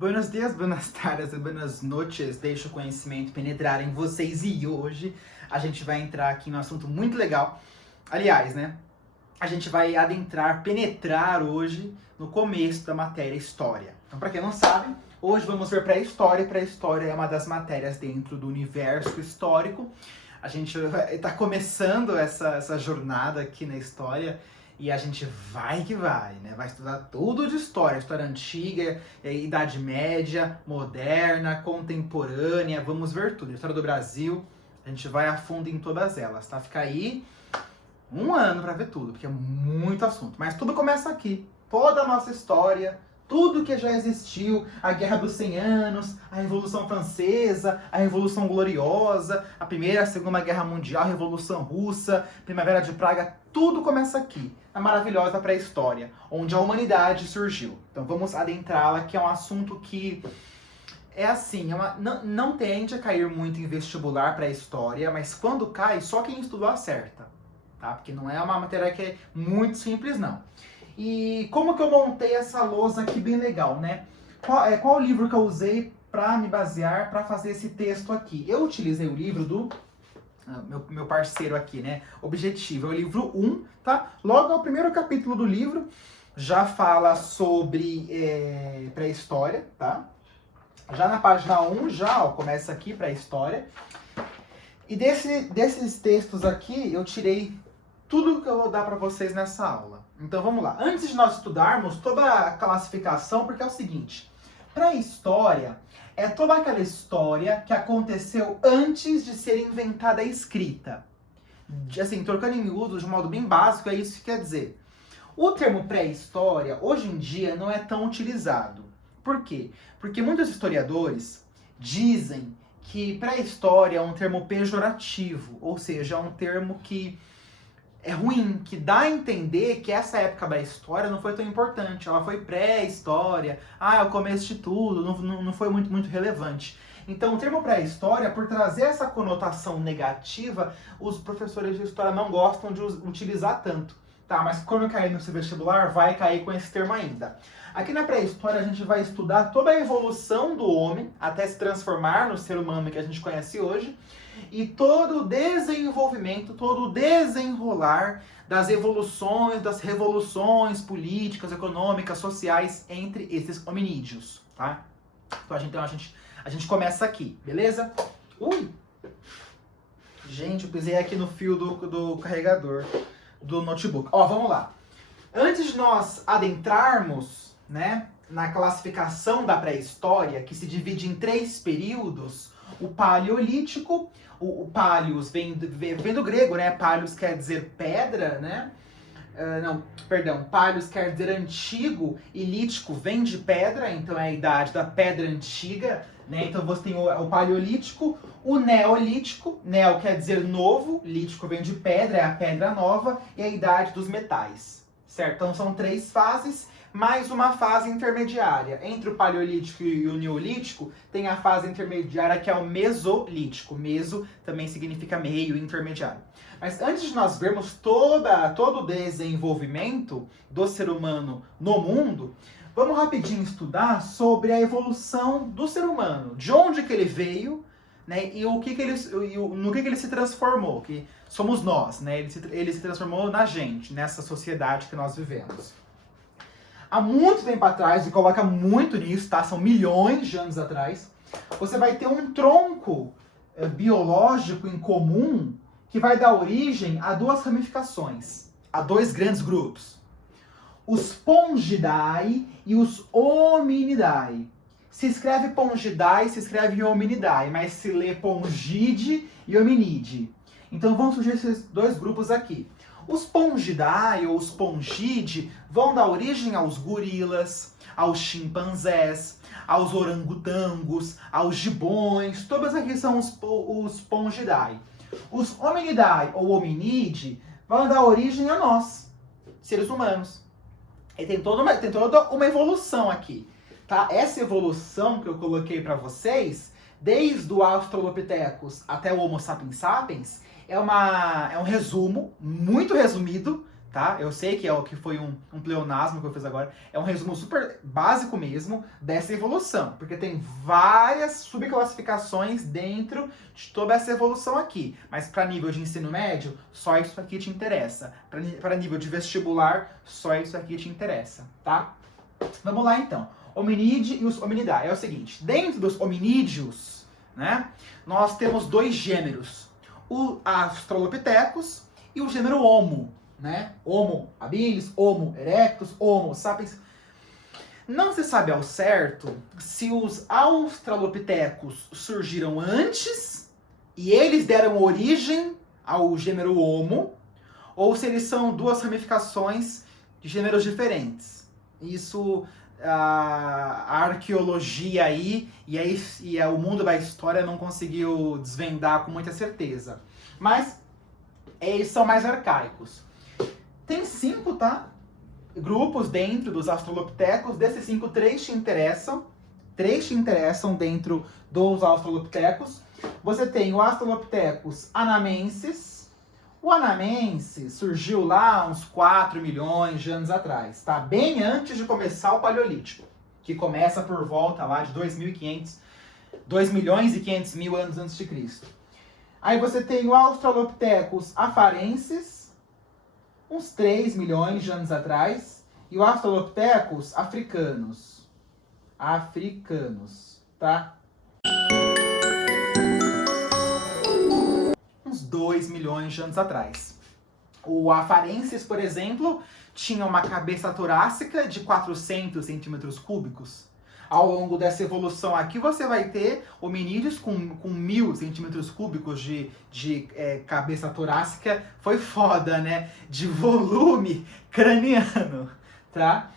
Buenos dias, buenas tardes e buenas noches. Deixa o conhecimento penetrar em vocês e hoje a gente vai entrar aqui num assunto muito legal. Aliás, né? A gente vai penetrar hoje no começo da matéria História. Então, para quem não sabe, hoje vamos ver pré-história. Pré-história é uma das matérias dentro do universo histórico. A gente está começando essa jornada aqui na história. E a gente vai que vai, né? Vai estudar tudo de história. História antiga, Idade Média, moderna, contemporânea. Vamos ver tudo. História do Brasil. A gente vai a fundo em todas elas, tá? Fica aí um ano pra ver tudo, porque é muito assunto. Mas tudo começa aqui. Toda a nossa história, tudo que já existiu, a Guerra dos 100 Anos, a Revolução Francesa, a Revolução Gloriosa, a Primeira e a Segunda Guerra Mundial, a Revolução Russa, Primavera de Praga, tudo começa aqui, na maravilhosa pré-história, onde a humanidade surgiu. Então vamos adentrá-la, que é um assunto que é assim, não tende a cair muito em vestibular pré-história, mas quando cai, só quem estudou acerta, tá? Porque não é uma matéria que é muito simples, não. E como que eu montei essa lousa aqui bem legal, né? Qual o livro que eu usei para me basear, para fazer esse texto aqui? Eu utilizei o livro do meu parceiro aqui, né? Objetivo, é o livro 1, tá? Logo, o primeiro capítulo do livro já fala sobre pré-história, tá? Já na página 1, começa aqui pré-história. E desses textos aqui, eu tirei tudo que eu vou dar para vocês nessa aula. Então vamos lá. Antes de nós estudarmos toda a classificação, porque é o seguinte, pré-história é toda aquela história que aconteceu antes de ser inventada a escrita. Assim, trocando em miúdos de um modo bem básico, é isso que quer dizer. O termo pré-história, hoje em dia, não é tão utilizado. Por quê? Porque muitos historiadores dizem que pré-história é um termo pejorativo, ou seja, é um termo que é ruim, que dá a entender que essa época da história não foi tão importante, ela foi pré-história, é o começo de tudo, não foi muito relevante. Então o termo pré-história, por trazer essa conotação negativa, os professores de história não gostam de utilizar tanto. Tá, mas quando cair no seu vestibular, vai cair com esse termo ainda. Aqui na pré-história a gente vai estudar toda a evolução do homem até se transformar no ser humano que a gente conhece hoje, e todo o desenvolvimento, todo o desenrolar das evoluções, das revoluções políticas, econômicas, sociais entre esses hominídeos, tá? Então a gente começa aqui, beleza? Ui! Gente, eu pisei aqui no fio do carregador do notebook. Vamos lá. Antes de nós adentrarmos, né, na classificação da pré-história, que se divide em 3 períodos, o Paleolítico, o Paleus vem do grego, né? Paleus quer dizer pedra, né? Paleus quer dizer antigo, e lítico vem de pedra, então é a idade da pedra antiga, né? Então você tem o Paleolítico, o Neolítico, neo quer dizer novo, lítico vem de pedra, é a pedra nova, e a idade dos metais, certo? Então são 3 fases, mais uma fase intermediária. Entre o Paleolítico e o Neolítico, tem a fase intermediária que é o Mesolítico. Meso também significa meio, intermediário. Mas antes de nós vermos todo o desenvolvimento do ser humano no mundo, vamos rapidinho estudar sobre a evolução do ser humano. De onde que ele veio, né, e no que ele se transformou, que somos nós, né? Ele se transformou na gente, nessa sociedade que nós vivemos. Há muito tempo atrás, e coloca muito nisso, tá? São milhões de anos atrás, você vai ter um tronco biológico em comum que vai dar origem a 2 ramificações, a 2 grandes grupos. Os Pongidae e os Hominidae. Se escreve Pongidae, se escreve Hominidae, mas se lê Pongide e Hominide. Então vão surgir esses 2 grupos aqui. Os Pongidae ou os Pongide vão dar origem aos gorilas, aos chimpanzés, aos orangotangos, aos gibões, todos aqui são os Pongidae. Os Hominidae ou Hominide vão dar origem a nós, seres humanos. E tem toda uma evolução aqui, tá? Essa evolução que eu coloquei para vocês, desde o Australopithecus até o Homo sapiens sapiens, é um resumo, muito resumido, tá? Eu sei que foi um pleonasmo que eu fiz agora. É um resumo super básico mesmo dessa evolução, porque tem várias subclassificações dentro de toda essa evolução aqui. Mas para nível de ensino médio, só isso aqui te interessa. Para nível de vestibular, só isso aqui te interessa, tá? Vamos lá então. Hominídeo e os hominidae. É o seguinte, dentro dos hominídeos, né, nós temos dois gêneros. O Australopithecus e o gênero Homo, né? Homo habilis, Homo erectus, Homo sapiens. Não se sabe ao certo se os Australopithecus surgiram antes e eles deram origem ao gênero Homo, ou se eles são duas ramificações de gêneros diferentes. Isso a arqueologia aí e o mundo da história não conseguiu desvendar com muita certeza. Mas eles são mais arcaicos. Tem 5, tá? Grupos dentro dos Australopithecus. Desses 5, 3 te interessam. 3 te interessam dentro dos Australopithecus. Você tem o Australopithecus anamensis. O anamense surgiu lá uns 4 milhões de anos atrás, tá? Bem antes de começar o Paleolítico, que começa por volta lá de 2 milhões e 500 mil anos antes de Cristo. Aí você tem o Australopithecus afarensis, uns 3 milhões de anos atrás, e o Australopithecus africanos. Tá? Uns 2 milhões de anos atrás. O afarensis, por exemplo, tinha uma cabeça torácica de 400 centímetros cúbicos. Ao longo dessa evolução aqui, você vai ter hominídeos com 1.000 centímetros cúbicos de cabeça torácica. Foi foda, né? De volume craniano, tá?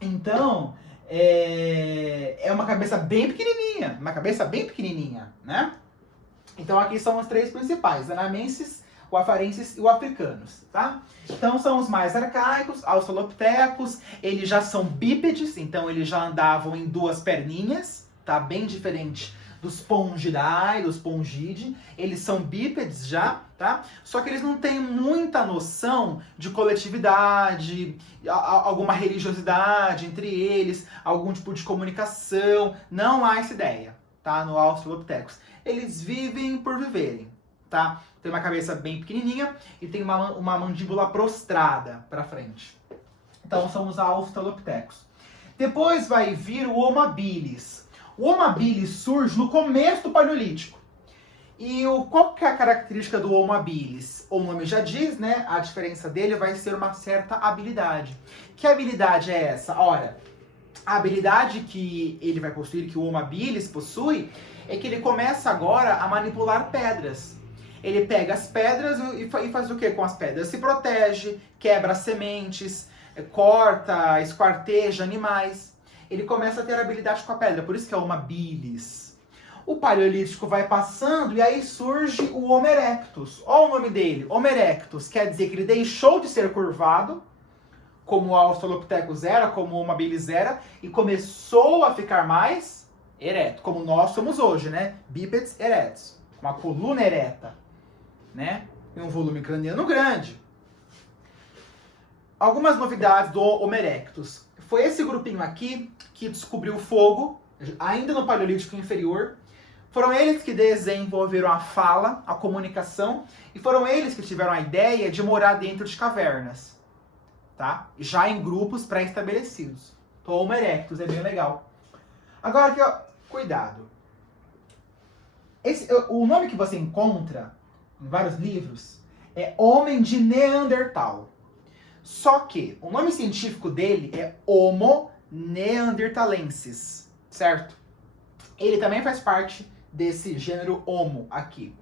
Então, é uma cabeça bem pequenininha, né? Então aqui são os 3 principais, o anamensis, o afarensis e o africanos, tá? Então são os mais arcaicos, Australopithecus, eles já são bípedes, então eles já andavam em 2 perninhas, tá? Bem diferente dos Spongidae, dos Spongidae, eles são bípedes já, tá? Só que eles não têm muita noção de coletividade, alguma religiosidade entre eles, algum tipo de comunicação, não há essa ideia, tá? No Australopithecus. Eles vivem por viverem, tá? Tem uma cabeça bem pequenininha e tem uma mandíbula prostrada para frente. Então são os Australopithecus. Depois vai vir o Homo habilis. O Homo habilis surge no começo do Paleolítico. E qual que é a característica do Homo habilis? O nome já diz, né? A diferença dele vai ser uma certa habilidade. Que habilidade é essa? Ora, a habilidade que ele vai possuir, que o Homo habilis possui, é que ele começa agora a manipular pedras. Ele pega as pedras e faz o que com as pedras? Se protege, quebra sementes, corta, esquarteja animais. Ele começa a ter habilidade com a pedra, por isso que é Homo habilis. O Paleolítico vai passando e aí surge o Homo erectus. Olha o nome dele, Homo erectus, quer dizer que ele deixou de ser curvado, como o Australopithecus era, como o Homo habilis era, e começou a ficar mais ereto, como nós somos hoje, né? Bípedes erectus, com uma coluna ereta, né? E um volume craniano grande. Algumas novidades do Homo erectus. Foi esse grupinho aqui que descobriu o fogo, ainda no Paleolítico inferior. Foram eles que desenvolveram a fala, a comunicação, e foram eles que tiveram a ideia de morar dentro de cavernas, tá? Já em grupos pré-estabelecidos. Então, Homo erectus é bem legal. Agora aqui, ó, cuidado. O nome que você encontra em vários livros é Homem de Neandertal. Só que o nome científico dele é Homo neanderthalensis, certo? Ele também faz parte desse gênero Homo aqui.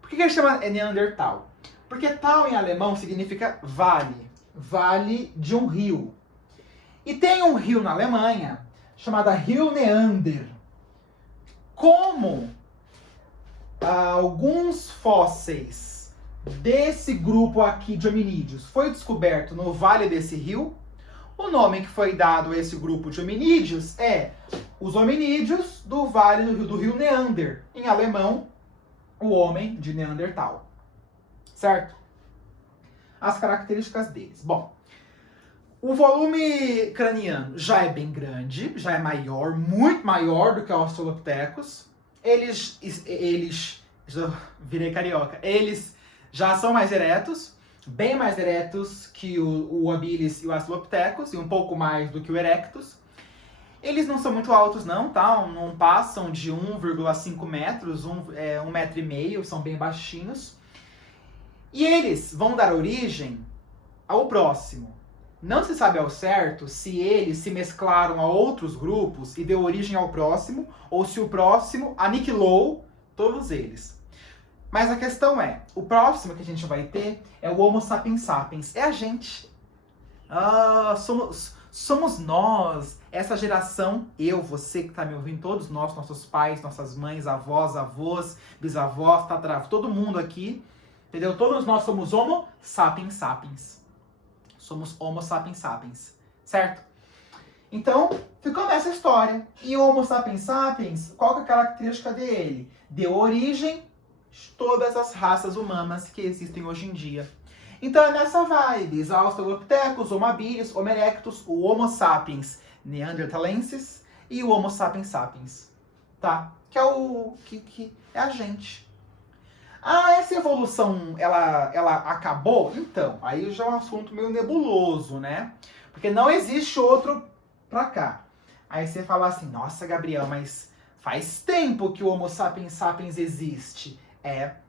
Por que ele chama Neandertal? Porque tal em alemão significa vale, vale de um rio. E tem um rio na Alemanha chamado Rio Neander. Como alguns fósseis desse grupo aqui de hominídeos foi descoberto no vale desse rio, o nome que foi dado a esse grupo de hominídeos é os hominídeos do vale do rio Neander. Em alemão, o homem de Neandertal. Certo? as características deles. Bom, o volume craniano já é bem grande, já é maior, muito maior do que o Australopithecus. Eles já virei carioca, eles já são mais eretos, bem mais eretos que o habilis e o Australopithecus, e um pouco mais do que o erectus. Eles não são muito altos não, tá? Não passam de 1,5 metros, 1,5 metros, são bem baixinhos. E eles vão dar origem ao próximo. Não se sabe ao certo se eles se mesclaram a outros grupos e deu origem ao próximo, ou se o próximo aniquilou todos eles. Mas a questão é, o próximo que a gente vai ter é o Homo sapiens sapiens. É a gente. Somos nós, essa geração, eu, você que está me ouvindo, todos nós, nossos pais, nossas mães, avós, avós, bisavós, tataravós, todo mundo aqui, entendeu? Todos nós somos Homo sapiens sapiens. Somos Homo sapiens sapiens, certo? Então, ficou nessa história. E o Homo sapiens sapiens, qual que é a característica dele? Deu origem de todas as raças humanas que existem hoje em dia. Então é nessa vibe, Australopithecus, Homo habilis, Homo erectus, o Homo sapiens neanderthalensis e o Homo sapiens sapiens, tá? Que é que é a gente. Essa evolução, ela acabou? Então, aí já é um assunto meio nebuloso, né? Porque não existe outro pra cá. Aí você fala assim, nossa, Gabriel, mas faz tempo que o Homo sapiens sapiens existe.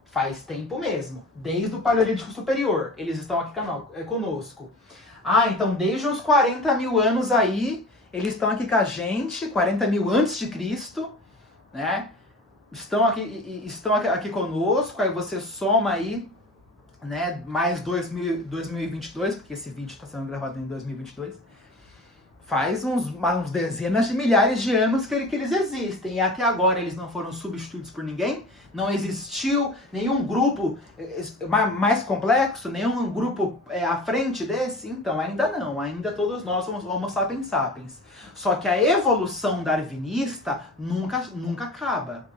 Faz tempo mesmo. Desde o Paleolítico Superior. Eles estão aqui conosco. Então desde uns 40 mil anos aí, eles estão aqui com a gente, 40 mil antes de Cristo, né? Estão aqui conosco, aí você soma aí, né, mais 2022, porque esse vídeo está sendo gravado em 2022, faz uns dezenas de milhares de anos que eles existem, e até agora eles não foram substituídos por ninguém, não existiu nenhum grupo mais complexo, nenhum grupo à frente desse, então ainda não, ainda todos nós somos Homo sapiens sapiens. Só que a evolução darwinista nunca acaba.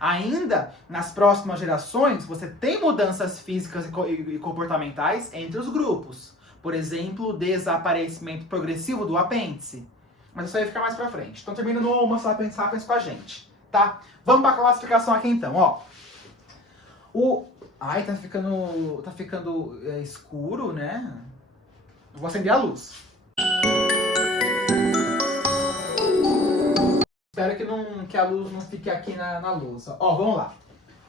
Ainda nas próximas gerações, você tem mudanças físicas e comportamentais entre os grupos. Por exemplo, o desaparecimento progressivo do apêndice. Mas isso aí fica mais pra frente. Então termina no Homo sapiens sapiens com a gente, tá? Vamos pra classificação aqui então, ó. Tá ficando escuro, né? Vou acender a luz. Espero que a luz não fique aqui na lousa. Ó, vamos lá.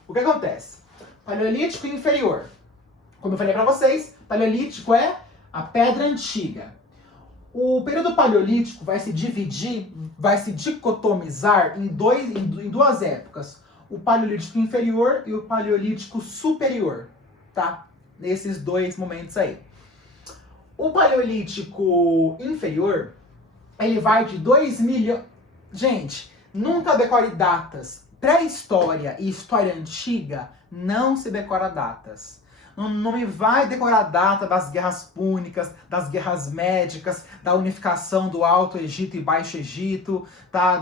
O que acontece? Paleolítico inferior. Como eu falei pra vocês, paleolítico é a pedra antiga. O período paleolítico vai se dicotomizar em duas épocas. O paleolítico inferior e o paleolítico superior, tá? Nesses dois momentos aí. O paleolítico inferior, ele vai de 2 milhões... Gente, nunca decore datas. Pré-história e história antiga, não se decora datas. Não me vai decorar a data das guerras púnicas, das guerras médicas, da unificação do Alto Egito e Baixo Egito, tá?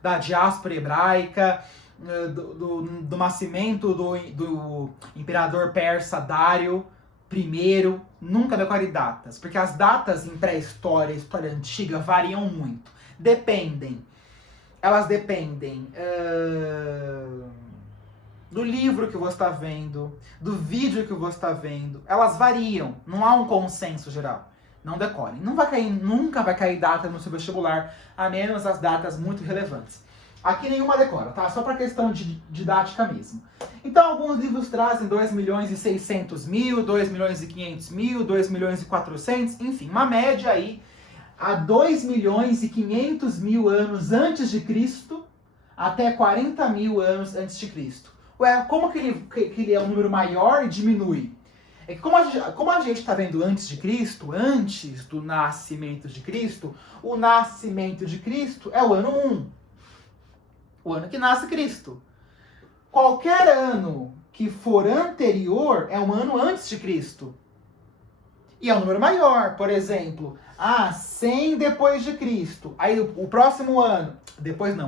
Da diáspora hebraica, do nascimento do imperador persa Dário I. Nunca decore datas, porque as datas em pré-história e história antiga variam muito. Elas dependem do livro que você está vendo, do vídeo que você está vendo. Elas variam, não há um consenso geral. Não decorem. Nunca vai cair data no seu vestibular, a menos as datas muito relevantes. Aqui nenhuma decora, tá? Só para questão de didática mesmo. Então, alguns livros trazem 2.600.000, 2.500.000, 2.400.000, enfim, uma média aí a 2.500.000 anos antes de Cristo até 40.000 anos antes de Cristo. Ué, como que ele é um número maior e diminui? É que como a gente está vendo antes de Cristo, antes do nascimento de Cristo, o nascimento de Cristo é o ano 1. O ano que nasce Cristo. Qualquer ano que for anterior é um ano antes de Cristo. E é um número maior, por exemplo, 100 depois de Cristo. Aí o próximo ano,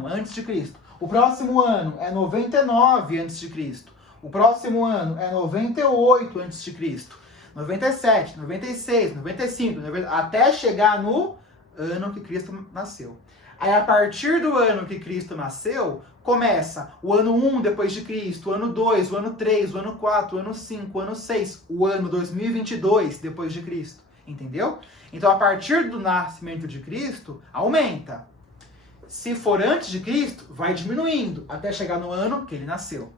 antes de Cristo. O próximo ano é 99 antes de Cristo. O próximo ano é 98 antes de Cristo. 97, 96, 95, 90, até chegar no ano que Cristo nasceu. Aí, a partir do ano que Cristo nasceu, começa o ano 1 depois de Cristo, o ano 2, o ano 3, o ano 4, o ano 5, o ano 6, o ano 2022 depois de Cristo. Entendeu? Então, a partir do nascimento de Cristo, aumenta. Se for antes de Cristo, vai diminuindo, até chegar no ano que ele nasceu.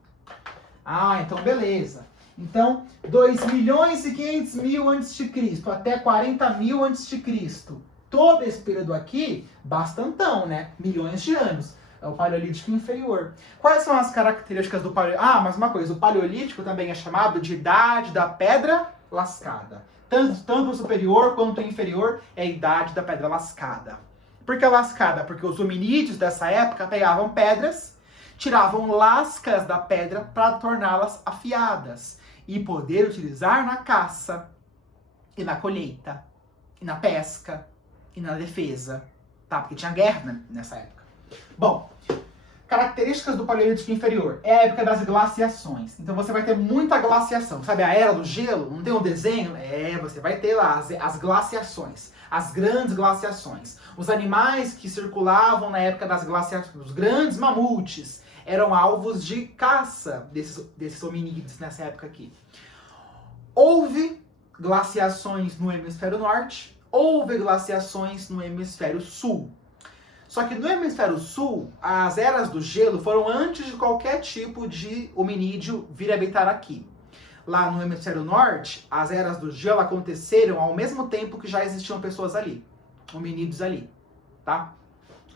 Ah, então beleza. Então, 2.500.000 antes de Cristo até 40.000 antes de Cristo. Todo esse período aqui, bastantão, né? Milhões de anos. É o Paleolítico Inferior. Quais são as características do Paleolítico? Ah, mais uma coisa. O Paleolítico também é chamado de Idade da Pedra Lascada. Tanto o superior quanto o inferior é a Idade da Pedra Lascada. Por que lascada? Porque os hominídeos dessa época pegavam pedras, tiravam lascas da pedra para torná-las afiadas e poder utilizar na caça, e na colheita, e na pesca, e na defesa, tá? Porque tinha guerra nessa época. Bom, características do Paleolítico Inferior. É a época das glaciações. Então você vai ter muita glaciação. Sabe a Era do Gelo? Não tem um desenho? Você vai ter lá as glaciações. As grandes glaciações. Os animais que circulavam na época das glaciações, os grandes mamutes, eram alvos de caça desses hominídeos nessa época aqui. Houve glaciações no hemisfério norte, houve glaciações no hemisfério sul. Só que no hemisfério sul, as eras do gelo foram antes de qualquer tipo de hominídeo vir habitar aqui. Lá no hemisfério norte, as eras do gelo aconteceram ao mesmo tempo que já existiam pessoas ali, hominídeos ali, tá?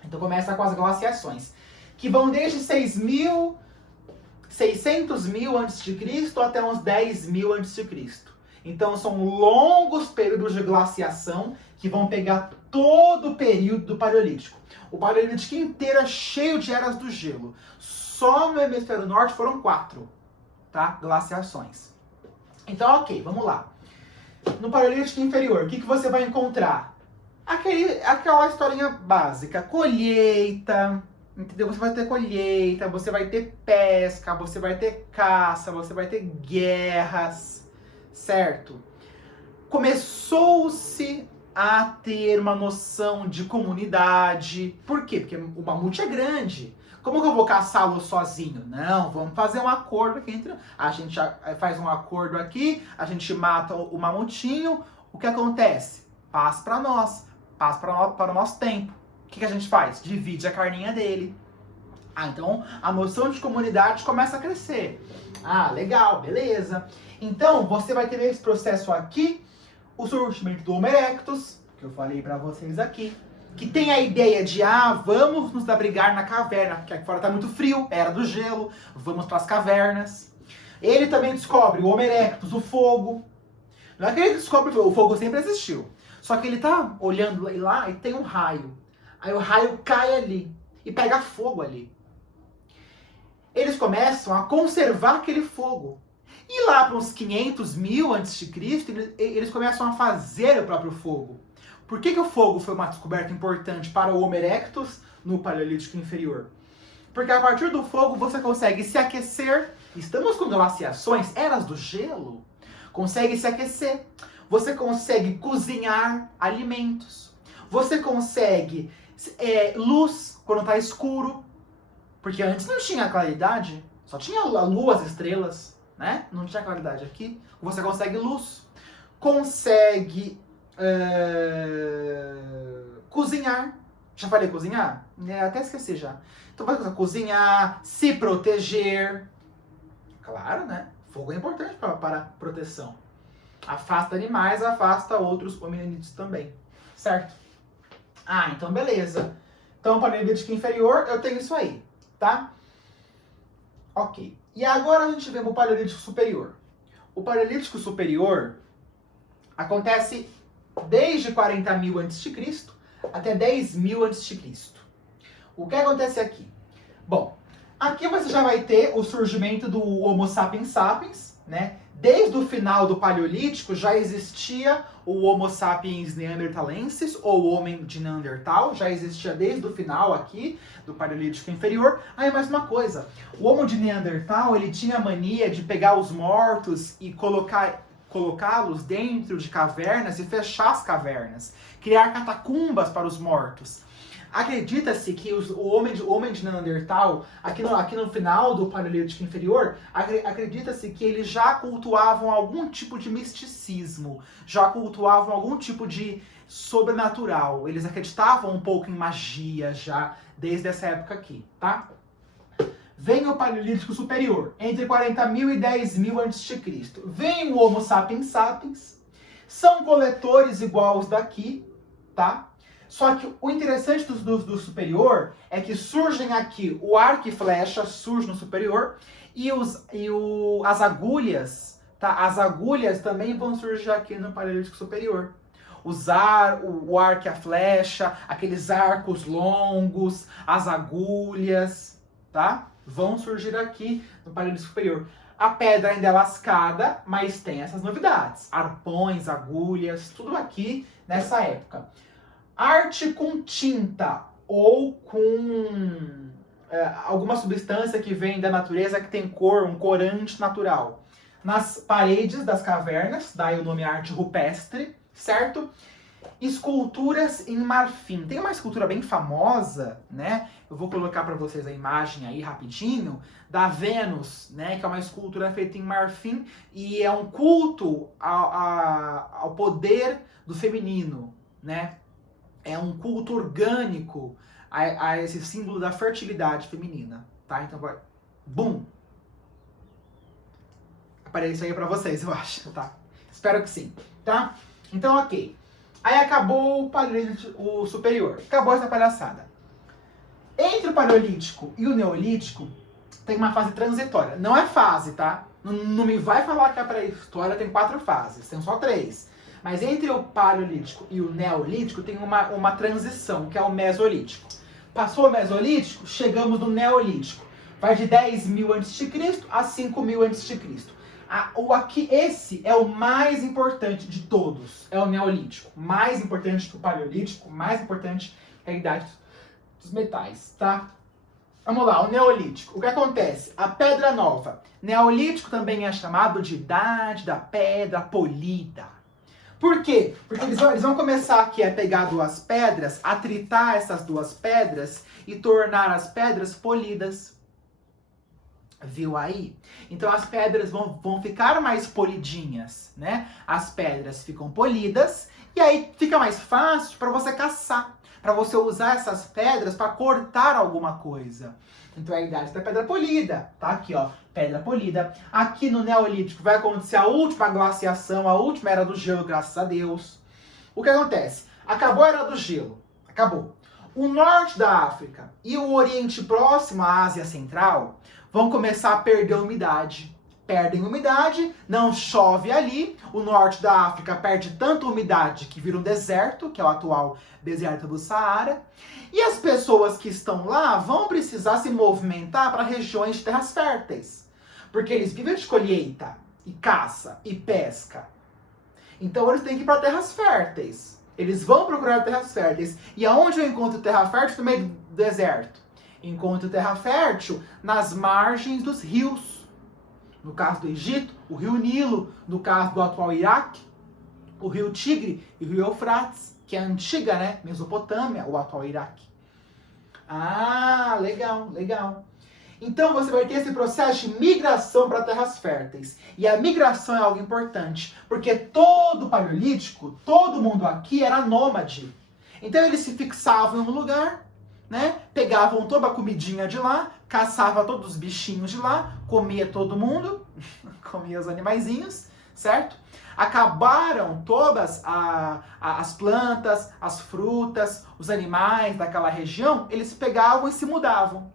Então começa com as glaciações, que vão desde 600.000 a.C. até uns 10.000 a.C. Então são longos períodos de glaciação que vão pegar todo o período do Paleolítico. O Paleolítico inteiro é cheio de eras do gelo. Só no hemisfério norte foram 4, tá? Glaciações. Então, ok, vamos lá. No Paleolítico Inferior, o que você vai encontrar? Aquela historinha básica. Colheita, entendeu? Você vai ter colheita, você vai ter pesca, você vai ter caça, você vai ter guerras, certo? Começou-se a ter uma noção de comunidade. Por quê? Porque o mamute é grande. Como que eu vou caçá-lo sozinho? Não, vamos fazer um acordo aqui entre... A gente faz um acordo aqui, a gente mata o mamutinho. O que acontece? Passa para nós. Passa para o nosso tempo. O que a gente faz? Divide a carninha dele. Ah, então a noção de comunidade começa a crescer. Ah, legal, beleza. Então, você vai ter esse processo aqui, o surgimento do Homo erectus, que eu falei para vocês aqui, que tem a ideia de, vamos nos abrigar na caverna, porque aqui fora tá muito frio, era do gelo, vamos para as cavernas. Ele também descobre o Homo erectus, o fogo. Não é que ele descobre o fogo sempre existiu. Só que ele tá olhando lá e tem um raio. Aí o raio cai ali e pega fogo ali. Eles começam a conservar aquele fogo. E lá para uns 500.000 a.C., eles começam a fazer o próprio fogo. Por que o fogo foi uma descoberta importante para o Homo erectus no Paleolítico Inferior? Porque a partir do fogo você consegue se aquecer. Estamos com glaciações, eras do gelo. Consegue se aquecer. Você consegue cozinhar alimentos. Você consegue luz quando está escuro. Porque antes não tinha claridade. Só tinha a lua, as estrelas, né? Não tinha claridade aqui. Você consegue luz. Consegue cozinhar. Já falei cozinhar? Até esqueci já. Então vai cozinhar, se proteger. Claro, né? Fogo é importante para proteção. Afasta animais, afasta outros hominídeos também. Certo? Então beleza. Então, o Paleolítico Inferior, eu tenho isso aí, tá? Ok. E agora a gente vê o Paleolítico Superior. O Paleolítico Superior acontece desde 40.000 a.C. até 10.000 a.C. O que acontece aqui? Bom, aqui você já vai ter o surgimento do Homo sapiens sapiens, né? Desde o final do Paleolítico já existia o Homo sapiens neanderthalensis, ou o homem de Neandertal, já existia desde o final aqui do Paleolítico Inferior. Mais uma coisa, o Homo de Neandertal, ele tinha a mania de pegar os mortos e colocar colocá-los dentro de cavernas e fechar as cavernas, criar catacumbas para os mortos. Acredita-se que o homem de Neandertal, aqui no final do Paleolítico Inferior, acredita-se que eles já cultuavam algum tipo de misticismo, já cultuavam algum tipo de sobrenatural. Eles acreditavam um pouco em magia já, desde essa época aqui, tá? Vem o Paleolítico Superior, entre 40.000 e 10.000 a.C. Vem o Homo sapiens sapiens, são coletores igual aos daqui, tá? Só que o interessante do superior é que surgem aqui o arco e flecha, surge no superior, e as agulhas, tá? As agulhas também vão surgir aqui no Paleolítico Superior. O arco e a flecha, aqueles arcos longos, as agulhas, tá? Vão surgir aqui no Paleolítico Superior. A pedra ainda é lascada, mas tem essas novidades. Arpões, agulhas, tudo aqui nessa época. Arte com tinta ou com alguma substância que vem da natureza que tem cor, um corante natural. Nas paredes das cavernas, daí o nome arte rupestre, certo? Esculturas em marfim. Tem uma escultura bem famosa, né? Eu vou colocar para vocês a imagem aí rapidinho, da Vênus, né? Que é uma escultura feita em marfim e é um culto ao poder do feminino, né? É um culto orgânico a esse símbolo da fertilidade feminina, tá? Então vai, bum! Aparece aí pra vocês, eu acho, tá? Espero que sim, tá? Então, ok. Aí acabou o Paleolítico Superior. Acabou essa palhaçada. Entre o Paleolítico e o Neolítico, tem uma fase transitória. Não é fase, tá? Não me vai falar que a pré-história tem 4 fases, tem só 3. Mas entre o Paleolítico e o Neolítico tem uma transição, que é o Mesolítico. Passou o Mesolítico, chegamos no Neolítico. Vai de 10.000 a.C. a 5.000 a.C. Esse é o mais importante de todos, é o Neolítico. Mais importante que o Paleolítico, mais importante que a Idade dos Metais, tá? Vamos lá, o Neolítico. O que acontece? A Pedra Nova. Neolítico também é chamado de Idade da Pedra Polida. Por quê? Porque eles vão começar aqui a pegar 2 pedras, atritar essas 2 pedras e tornar as pedras polidas. Viu aí? Então as pedras vão ficar mais polidinhas, né? As pedras ficam polidas e aí fica mais fácil para você caçar, para você usar essas pedras para cortar alguma coisa. Então é a idade da pedra polida, tá? Aqui, ó, pedra polida. Aqui no Neolítico vai acontecer a última glaciação, a última era do gelo, graças a Deus. O que acontece? Acabou a era do gelo, acabou. O norte da África e o Oriente Próximo, a Ásia Central, vão começar a perder umidade. Perdem umidade, não chove ali. O norte da África perde tanta umidade que vira um deserto, que é o atual deserto do Saara. E as pessoas que estão lá vão precisar se movimentar para regiões de terras férteis. Porque eles vivem de colheita, e caça, e pesca. Então eles têm que ir para terras férteis. Eles vão procurar terras férteis. E aonde eu encontro terra fértil? No meio do deserto. Encontro terra fértil nas margens dos rios. No caso do Egito, o rio Nilo. No caso do atual Iraque, o rio Tigre e o rio Eufrates, que é a antiga, né, Mesopotâmia, o atual Iraque. Ah, legal, legal. Então você vai ter esse processo de migração para terras férteis. E a migração é algo importante, porque todo o Paleolítico, todo mundo aqui era nômade. Então eles se fixavam em um lugar, né? Pegavam toda a comidinha de lá, caçava todos os bichinhos de lá, comia todo mundo, comia os animaizinhos, certo? Acabaram todas as plantas, as frutas, os animais daquela região, eles pegavam e se mudavam.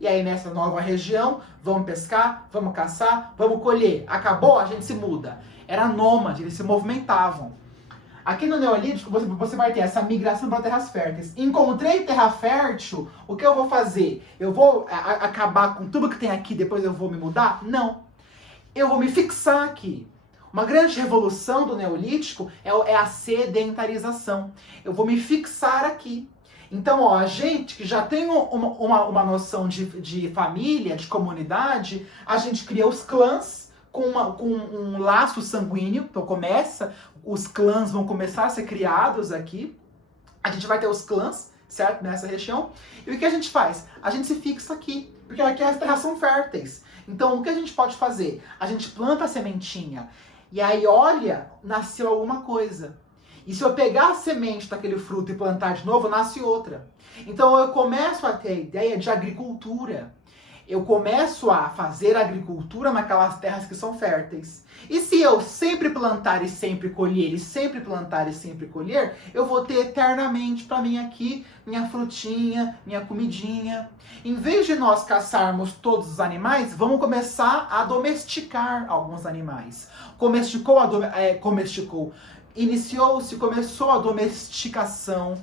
E aí nessa nova região, vamos pescar, vamos caçar, vamos colher. Acabou, a gente se muda. Era nômade, eles se movimentavam. Aqui no Neolítico, você vai ter essa migração para terras férteis. Encontrei terra fértil, o que eu vou fazer? Eu vou acabar com tudo que tem aqui, depois eu vou me mudar? Não. Eu vou me fixar aqui. Uma grande revolução do Neolítico é a sedentarização. Eu vou me fixar aqui. Então, ó, a gente que já tem uma noção de família, de comunidade, a gente cria os clãs, com um laço sanguíneo. Então os clãs vão começar a ser criados aqui. A gente vai ter os clãs, certo? Nessa região. E o que a gente faz? A gente se fixa aqui, porque aqui as terras são férteis. Então, o que a gente pode fazer? A gente planta a sementinha, e aí, olha, nasceu alguma coisa. E se eu pegar a semente daquele fruto e plantar de novo, nasce outra. Então, eu começo a ter a ideia de agricultura. Eu começo a fazer agricultura naquelas terras que são férteis. E se eu sempre plantar e sempre colher, e sempre plantar e sempre colher, eu vou ter eternamente para mim aqui minha frutinha, minha comidinha. Em vez de nós caçarmos todos os animais, vamos começar a domesticar alguns animais. Começou a domesticação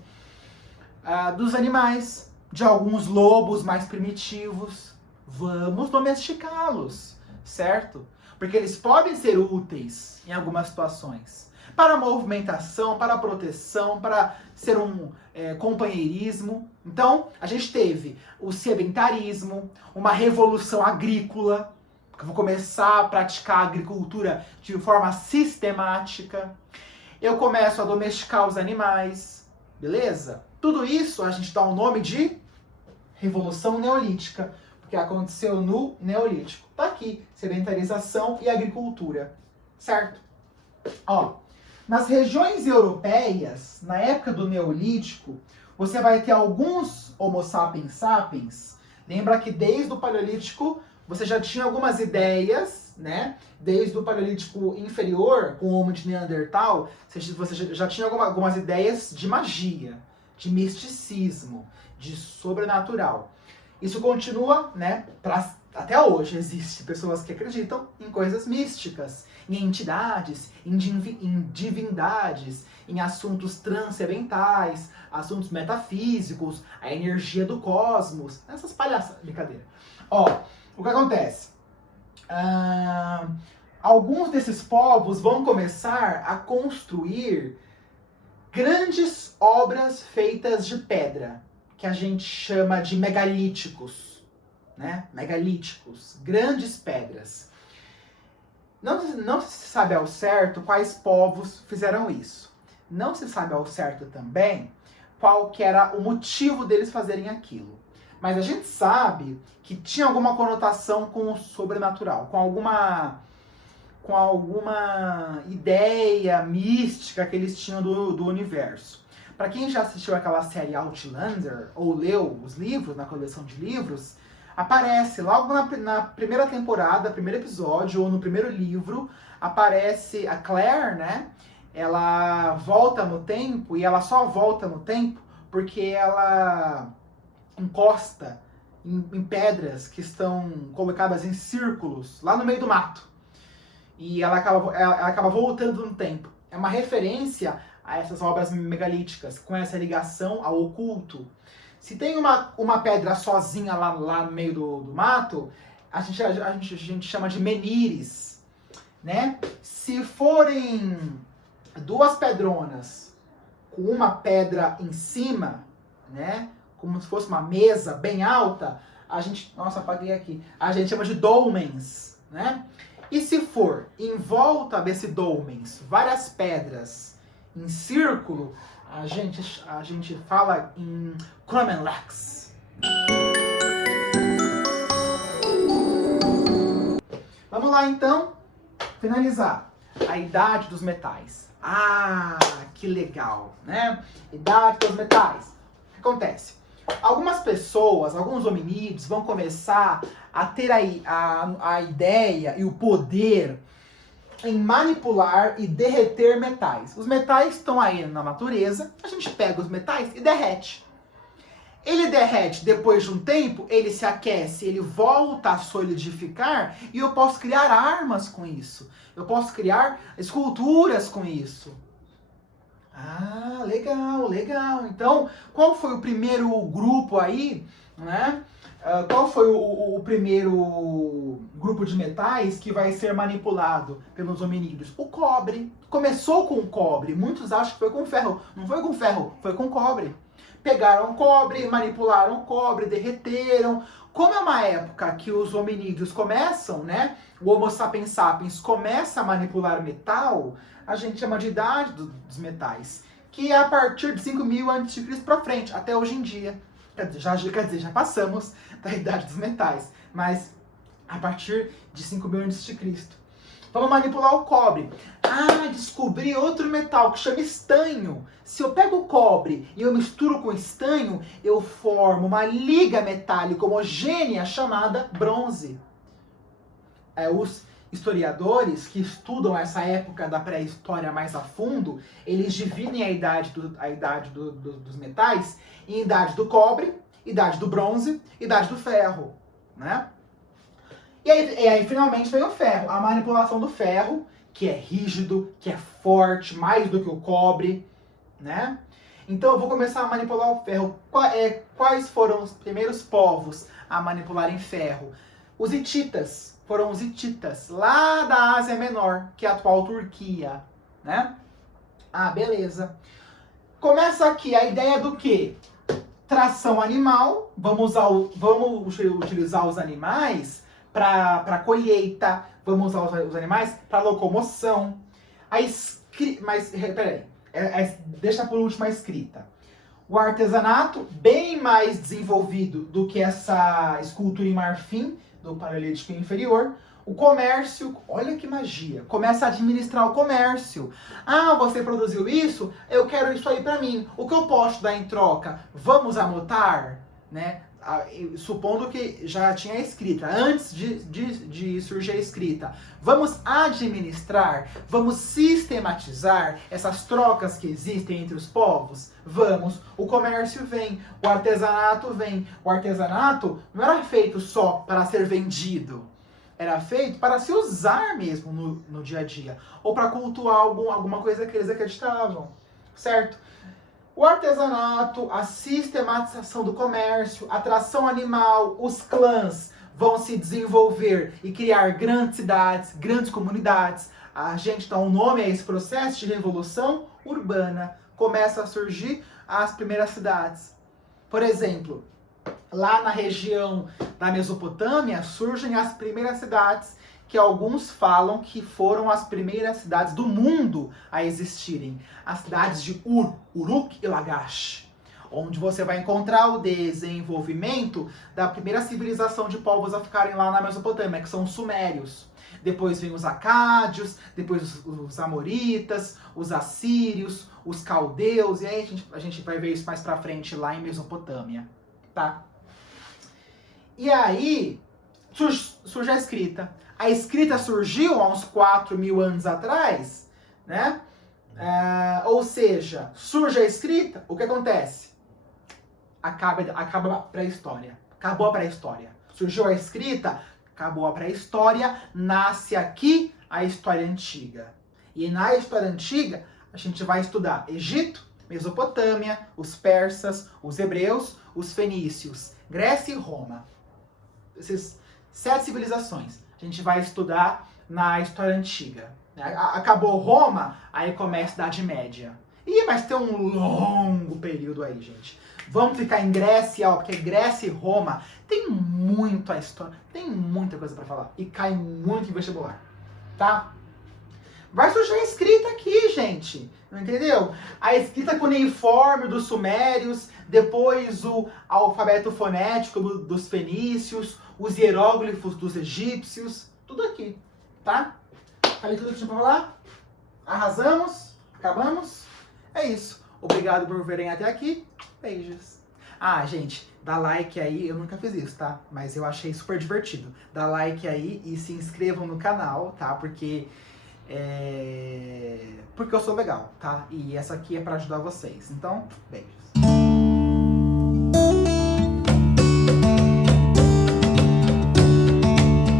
dos animais, de alguns lobos mais primitivos. Vamos domesticá-los, certo? Porque eles podem ser úteis em algumas situações. Para movimentação, para proteção, para ser um companheirismo. Então, a gente teve o sedentarismo, uma revolução agrícola, que eu vou começar a praticar a agricultura de forma sistemática. Eu começo a domesticar os animais, beleza? Tudo isso a gente dá o nome de Revolução Neolítica, porque aconteceu no Neolítico. Tá aqui, sedentarização e agricultura, certo? Ó, nas regiões europeias, na época do Neolítico, você vai ter alguns Homo sapiens sapiens. Lembra que desde o Paleolítico você já tinha algumas ideias, né? Desde o Paleolítico inferior, com o Homo de Neandertal, você já tinha algumas ideias de magia, de misticismo, de sobrenatural. Isso continua, né? Até hoje existem pessoas que acreditam em coisas místicas, em entidades, em divindades, em assuntos transcendentais, assuntos metafísicos, a energia do cosmos, essas palhaçadas, brincadeira. Ó, o que acontece? Alguns desses povos vão começar a construir grandes obras feitas de pedra, que a gente chama de megalíticos, né? Megalíticos, grandes pedras. Não se sabe ao certo quais povos fizeram isso. Não se sabe ao certo também qual que era o motivo deles fazerem aquilo. Mas a gente sabe que tinha alguma conotação com o sobrenatural, com alguma ideia mística que eles tinham do universo. Para quem já assistiu aquela série Outlander, ou leu os livros, na coleção de livros, aparece logo na primeira temporada, primeiro episódio, ou no primeiro livro, aparece a Claire, né? Ela volta no tempo, e ela só volta no tempo porque ela encosta em pedras que estão colocadas em círculos, lá no meio do mato. E ela acaba voltando no tempo. É uma referência a essas obras megalíticas, com essa ligação ao oculto. Se tem uma pedra sozinha lá no meio do mato, a gente chama de menires, né? Se forem duas pedronas com uma pedra em cima, né? Como se fosse uma mesa bem alta, nossa, apaguei aqui. A gente chama de dolmens, né? E se for em volta desse dolmens várias pedras em círculo, a gente fala em Cromlechs. Vamos lá então, finalizar. A idade dos metais. Ah, que legal, né? Idade dos metais. O que acontece? Algumas pessoas, alguns hominídeos vão começar a ter a ideia e o poder em manipular e derreter metais. Os metais estão aí na natureza, a gente pega os metais e derrete. Ele derrete, depois de um tempo, ele se aquece, ele volta a solidificar e eu posso criar armas com isso. Eu posso criar esculturas com isso. Ah, legal, legal. Então, qual foi o primeiro grupo aí, né? Qual foi o primeiro grupo de metais que vai ser manipulado pelos hominídeos? O cobre. Começou com o cobre. Muitos acham que foi com ferro. Não foi com ferro, foi com cobre. pegaram cobre, manipularam cobre, derreteram. Como é uma época que os hominídeos começam, né? O Homo sapiens sapiens começa a manipular metal, a gente chama de idade dos metais, que é a partir de 5.000 a.C. para frente, até hoje em dia. Quer dizer, já passamos da idade dos metais, mas a partir de 5.000 a.C. Vamos manipular o cobre. Ah, descobri outro metal que chama estanho. Se eu pego o cobre e eu misturo com estanho, eu formo uma liga metálica homogênea chamada bronze. Os historiadores que estudam essa época da pré-história mais a fundo, eles dividem a idade dos metais em idade do cobre, idade do bronze, idade do ferro, né? E aí finalmente vem o ferro, a manipulação do ferro, que é rígido, que é forte, mais do que o cobre, né? Então eu vou começar a manipular o ferro. Quais foram os primeiros povos a manipularem ferro? Os hititas, foram os hititas, lá da Ásia Menor, que é a atual Turquia, né? Ah, beleza. Começa aqui a ideia do quê? Tração animal, vamos utilizar os animais para colheita, vamos usar os animais para locomoção. Mas, peraí, deixa por último a escrita. O artesanato, bem mais desenvolvido do que essa escultura em marfim do Paleolítico Inferior. O comércio, olha que magia, começa a administrar o comércio. Ah, você produziu isso? Eu quero isso aí para mim. O que eu posso dar em troca? Vamos anotar, né? Supondo que já tinha escrita, antes de surgir a escrita. Vamos administrar, vamos sistematizar essas trocas que existem entre os povos? Vamos. O comércio vem, o artesanato vem. O artesanato não era feito só para ser vendido. Era feito para se usar mesmo no dia a dia. Ou para cultuar alguma coisa que eles acreditavam. Certo? O artesanato, a sistematização do comércio, a tração animal, os clãs vão se desenvolver e criar grandes cidades, grandes comunidades. A gente dá um nome a esse processo de revolução urbana. Começam a surgir as primeiras cidades. Por exemplo, lá na região da Mesopotâmia surgem as primeiras cidades, que alguns falam que foram as primeiras cidades do mundo a existirem. As cidades de Uruk e Lagash, onde você vai encontrar o desenvolvimento da primeira civilização de povos a ficarem lá na Mesopotâmia, que são os sumérios. Depois vem os acádios, depois os amoritas, os assírios, os caldeus, e aí a gente vai ver isso mais pra frente lá em Mesopotâmia, tá? E aí surge a escrita. A escrita surgiu há uns 4.000 anos atrás, né? Ou seja, surge a escrita, o que acontece? Acaba a pré-história. Acabou a pré-história. Surgiu a escrita, acabou a pré-história, nasce aqui a história antiga. E na história antiga, a gente vai estudar Egito, Mesopotâmia, os persas, os hebreus, os fenícios, Grécia e Roma. Essas 7 civilizações. A gente vai estudar na história antiga. Acabou Roma, aí começa a Idade Média. Mas tem um longo período aí, gente. Vamos ficar em Grécia, porque Grécia e Roma tem muita história, tem muita coisa pra falar. E cai muito em vestibular, tá? Vai surgir a escrita aqui, gente. Não entendeu? A escrita cuneiforme dos sumérios, depois o alfabeto fonético dos fenícios, os hieróglifos dos egípcios, tudo aqui, tá? Falei tudo que tinha pra falar? Arrasamos? Acabamos? É isso. Obrigado por verem até aqui. Beijos. Ah, gente, dá like aí. Eu nunca fiz isso, tá? Mas eu achei super divertido. Dá like aí e se inscrevam no canal, tá? Porque eu sou legal, tá? E essa aqui é pra ajudar vocês. Então, beijos.